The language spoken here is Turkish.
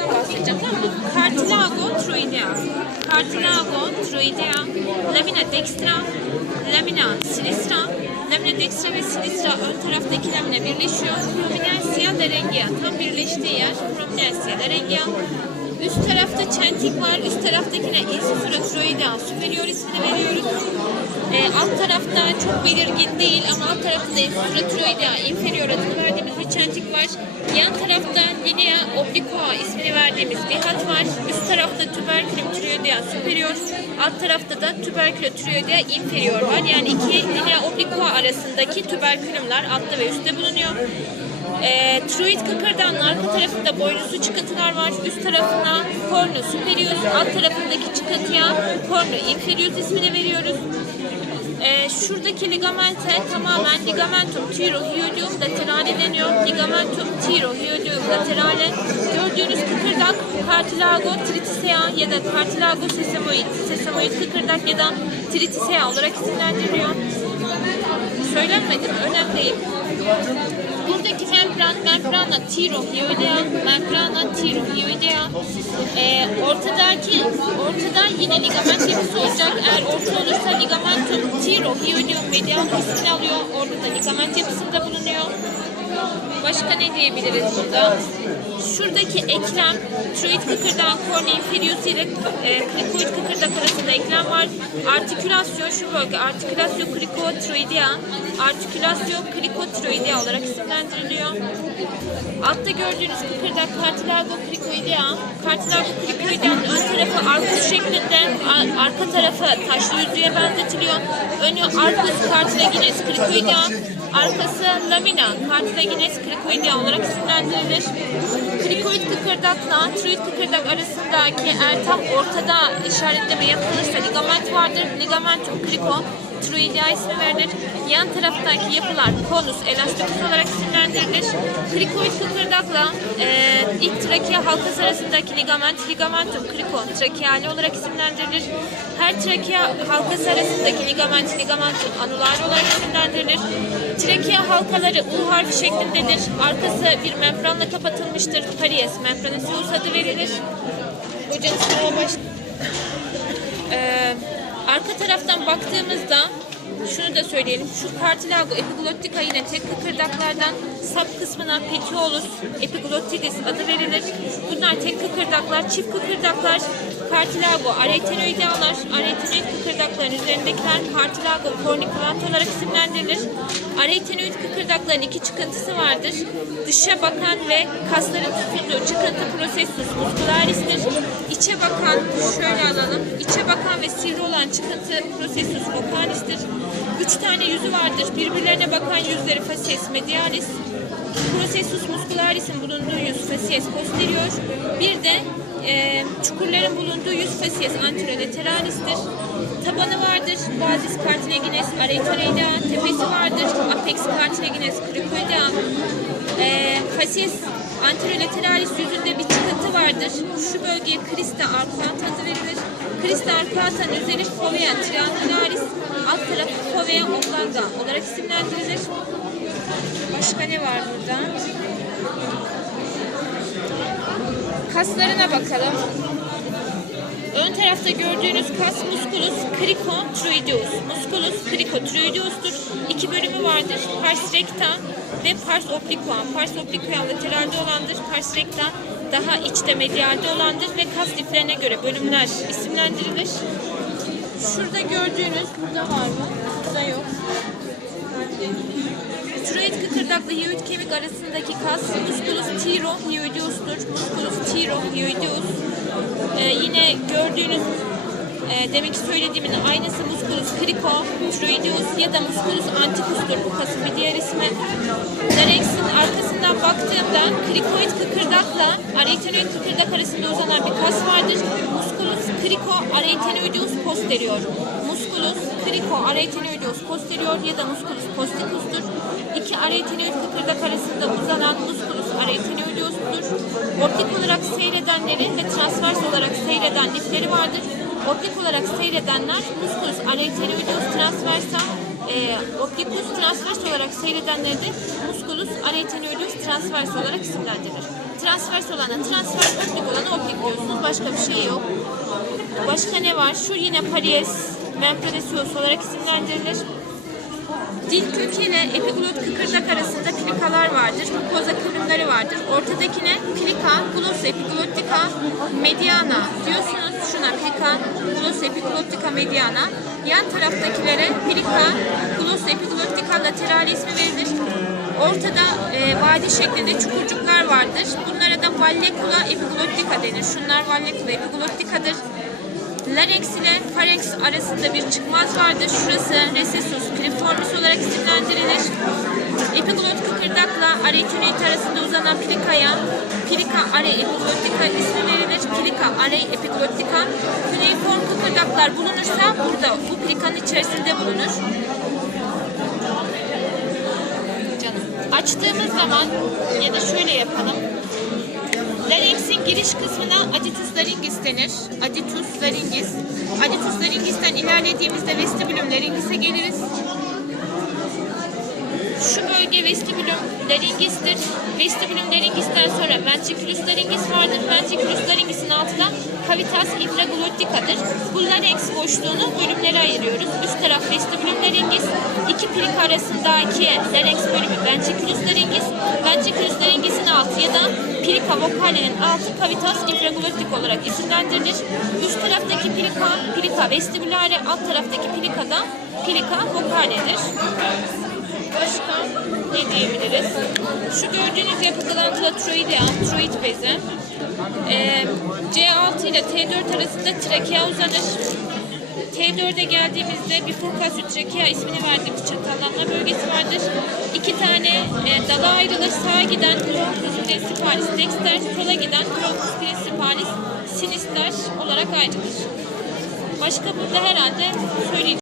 Cartilago'dan bahsedeceğim tamam mı? Cartilago troidea. Cartilago troidea. Lamina dextra. Lamina sinistra. Lamina dextra ve sinistra ön taraftaki lamina birleşiyor. Prominensia laryngia tam birleştiği yer. Prominensia laryngia. Üst tarafta çentik var. Üst taraftakine insufra troidea superior ismini veriyoruz. Ee, alt tarafta çok belirgin değil ama alt tarafta da insufra troidea inferior adını verdiğimiz bir çentik var. Yan obliqua ismini verdiğimiz bir hat var. Üst tarafta tuberculum troidea superior. Alt tarafta da tuberculum troidea inferior var. Yani iki linea obliqua arasındaki tüberkülümler altta ve üstte bulunuyor. E, Troid kıkırdağının arka tarafında boynuzlu çıkıntılar var. Üst tarafına cornu superior, alt tarafındaki çıkıntıya cornu inferior ismini veriyoruz. Şuradaki ligamente tamamen ligamentum tirohyoideum laterale deniyor. Ligamentum tirohyoideum laterale. Gördüğünüz kıkırdak cartilago triticea ya da cartilago sesamoid, sesamoid kıkırdak ya da triticea olarak isimlendiriliyor. Söylenmedi mi? Önemli değil. Buradaki membran, membrana tirohyoidea, membrana tirohyoidea. Ee, ortadaki, ortada yine ligament yapısı olacak. Eğer orta ligamentum tirohyoideum medianum ismini alıyor. Orada da ligament yapısında bulunuyor. Başka ne diyebiliriz burada? Şuradaki eklem, troid kıkırdağın kornea inferius ile e, krikoid kıkırdak arasında eklem var. Artikülasyon şu bölge, artikülasyon krikotroidea, artikülasyon krikotroidea olarak isimlendiriliyor. Altta gördüğünüz kıkırdak. Cartilago cricoidea'nın ön tarafı arkus şeklinde, ar- arka tarafı taşlı yüzüğe benzetiliyor. Önü arkus cartilaginous cricoidea, arkası lamina cartilaginous cricoidea olarak isimlendirilir. Krikoid kıkırdakla troid kıkırdak arasındaki eğer tam ortada işaretleme yapılırsa ligament vardır. Ligamentum kriko troidea ismi verilir. Yan taraftaki yapılar konus elasticus olarak isimlendirilir. Krikoid kıkırdakla e, ilk trakea halkası arasındaki ligament ligamentum kriko trakeali olarak isimlendirilir. Her trakea halkası arasındaki ligament ligamentum anulari olarak isimlendirilir. Trakea halkaları U harfi şeklindedir. Arkası bir membranla kapatılmıştır. Paries membranaceus adı verilir. Hocam sınava baş... Ee, arka taraftan baktığımızda şunu da söyleyelim. Şu cartilago epiglottica yine tek kıkırdaklardan sap kısmına petiolus epiglottilis adı verilir. Bunlar tek kıkırdaklar, çift kıkırdaklar, cartilago areitenoidealar, areitenoid kıkırdakların üzerindekiler cartilago corniculante olarak isimlendirilir. Areitenoid kıkırdakların iki çıkıntısı vardır. Dışa bakan ve kasların tutunduğu çıkıntı processus muscularis'tir. İçe bakan, şöyle alalım, içe bakan ve sivri olan çıkıntı processus vocalis'tir. Üç tane yüzü vardır. Birbirlerine bakan yüzleri facies medialis. Processus muscularis'in bulunduğu yüz facies posterior. Bir de e, çukurların bulunduğu yüz facies anterolateralis'tir. Tabanı vardır. Bazis cartilaginous areitoidea. Tepesi vardır. Apex cartilaginous cricoidea. E, facies anterolaterales yüzünde bir çıkıntı vardır. Şu bölgeye crista arcuata adı verilir. Crista arcuata'nın üzeri fovea triangularis, alt tarafı fovea oblonga olarak isimlendirilir. Başka ne var burada? Kaslarına bakalım. Ön tarafta gördüğünüz kas musculus cricotroideus. Musculus cricotroideus'tur. İki bölümü vardır. Pars recta ve pars obliqua. Pars obliqua lateralde olandır. Pars recta daha içte medialde olandır ve kas liflerine göre bölümler isimlendirilir. Şurada gördüğünüz, burada var mı? Burada yok. Tiroid kıkırdakla hioid kemik arasındaki kas musculus tirohyoideus'tur. Musculus tirohyoideus. Ee, yine gördüğünüz e, demek söylediğimin aynısı musculus cricotroideus ya da musculus anticus'tur bu kasın bir diğer ismi. Larynx'in arkasından baktığımda krikoid kıkırdakla areitenoid kıkırdak arasında uzanan bir kas vardır. Musculus crico areitenoideus posterior. Musculus crico areitenoideus posterior ya da musculus posticus'tur. İki areitenoid kıkırdak arasında uzanan musculus areitenoideus'tur. Optik olarak seyredenleri ve transvers olarak seyreden lifleri vardır. Optik olarak seyredenler musculus areitenoideus transversa, e, opticus transvers olarak seyredenleri de musculus areitenoideus transvers olarak isimlendirilir. Transvers olana transvers, optik olana optik diyorsunuz. Başka bir şey yok. Başka ne var? Şu yine Paries Mercuresius olarak isimlendirilir. Dil kökü ile epiglot kıkırdak arasında plikalar vardır. Mukoza kıvrımları vardır. Ortadakine plika, glossa epiglottica mediana diyorsunuz. Şuna plika, glossa epiglottica mediana. Yan taraftakilere plika, glossa epiglottica laterali ismi verilir. Ortada e, vadi şeklinde çukurcuklar vardır. Bunlara da vallecula epiglottica denir. Şunlar vallecula epiglottica'dır. Larynx ile pharynx arasında bir çıkmaz vardır. Şurası recessus piriformis olarak isimlendirilir. Epiglot kıkırdakla aretinit arasında uzanan plikaya plika are epiglottica ismi verilir. Plika are epiglottica. Cuneiform kıkırdaklar bulunursa burada bu plikanın içerisinde bulunur. Canım. Açtığımız zaman ya da şöyle yapalım. Giriş kısmına aditus laryngis denir. Aditus laryngis. Aditus laryngis'ten ilerlediğimizde vestibülüm laryngis'e geliriz. Şu bölge vestibülüm laryngis'tir. Vestibülüm laryngisten sonra ventriculus laryngis vardır. Ventriculus laryngis'in altında cavitas infraglottica'dır. Bu larynx boşluğunu bölümlere ayırıyoruz. Üst taraf vestibülüm laryngis, iki pilik arasındaki larynx bölümü ventriculus laryngis, ventriculus laryngis'in altı ya da plika vokalinin altı cavitas infraglottic olarak isimlendirilir. Üst taraftaki plika, plika vestibulare, alt taraftaki plika da plika vokaledir. Başka ne diyebiliriz? Şu gördüğünüz yapı glandula tiroidea, tiroid bezi. Ee, C6 ile T4 arasında trakea uzanır. T4'e geldiğimizde bifurkasyon trakea ismini verdiğimiz çatallanma bölgesi vardır. İki tane e, dala ayrılır. Sağa giden bronchus principalis dexter, sola giden bronchus principalis sinister olarak ayrılır. Başka burada herhalde söyleyeceğim.